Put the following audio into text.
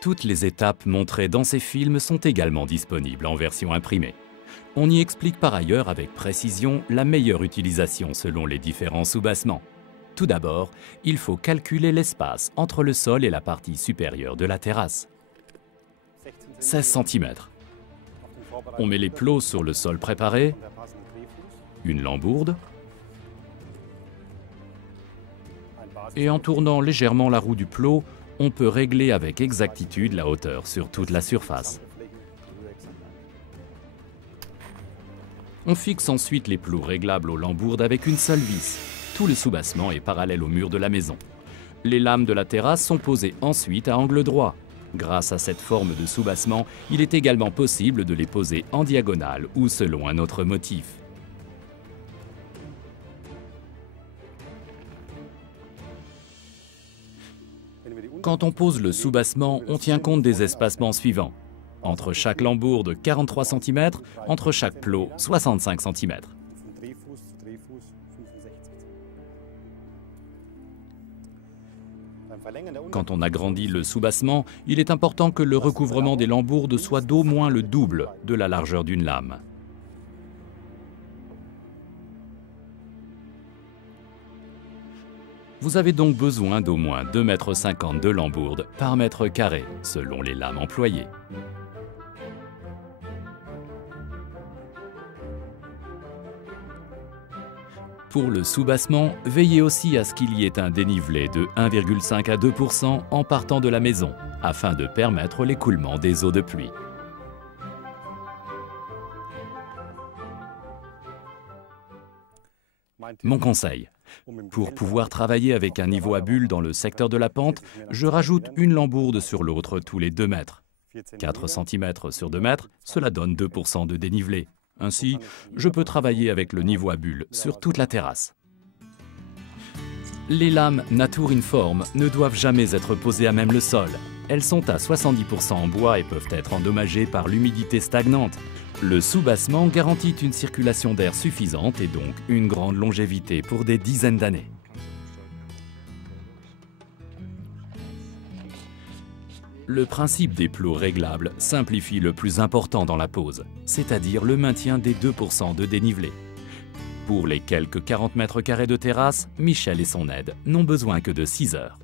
Toutes les étapes montrées dans ces films sont également disponibles en version imprimée. On y explique par ailleurs avec précision la meilleure utilisation selon les différents soubassements. Tout d'abord, il faut calculer l'espace entre le sol et la partie supérieure de la terrasse. 16 cm. On met les plots sur le sol préparé, une lambourde, et en tournant légèrement la roue du plot, on peut régler avec exactitude la hauteur sur toute la surface. On fixe ensuite les plots réglables aux lambourdes avec une seule vis. Tout le soubassement est parallèle au mur de la maison. Les lames de la terrasse sont posées ensuite à angle droit. Grâce à cette forme de soubassement, il est également possible de les poser en diagonale ou selon un autre motif. Quand on pose le soubassement, on tient compte des espacements suivants. Entre chaque lambourde, 43 cm, entre chaque plot, 65 cm. Quand on agrandit le soubassement, il est important que le recouvrement des lambourdes soit d'au moins le double de la largeur d'une lame. Vous avez donc besoin d'au moins 2,50 m de lambourdes par mètre carré, selon les lames employées. Pour le soubassement, veillez aussi à ce qu'il y ait un dénivelé de 1,5 à 2 % en partant de la maison, afin de permettre l'écoulement des eaux de pluie. Mon conseil: pour pouvoir travailler avec un niveau à bulles dans le secteur de la pente, je rajoute une lambourde sur l'autre tous les 2 mètres. 4 cm sur 2 mètres, cela donne 2 % de dénivelé. Ainsi, je peux travailler avec le niveau à bulles sur toute la terrasse. Les lames Natur Inform ne doivent jamais être posées à même le sol. Elles sont à 70 % en bois et peuvent être endommagées par l'humidité stagnante. Le soubassement garantit une circulation d'air suffisante et donc une grande longévité pour des dizaines d'années. Le principe des plots réglables simplifie le plus important dans la pose, c'est-à-dire le maintien des 2 % de dénivelé. Pour les quelques 40 mètres carrés de terrasse, Michel et son aide n'ont besoin que de 6 heures.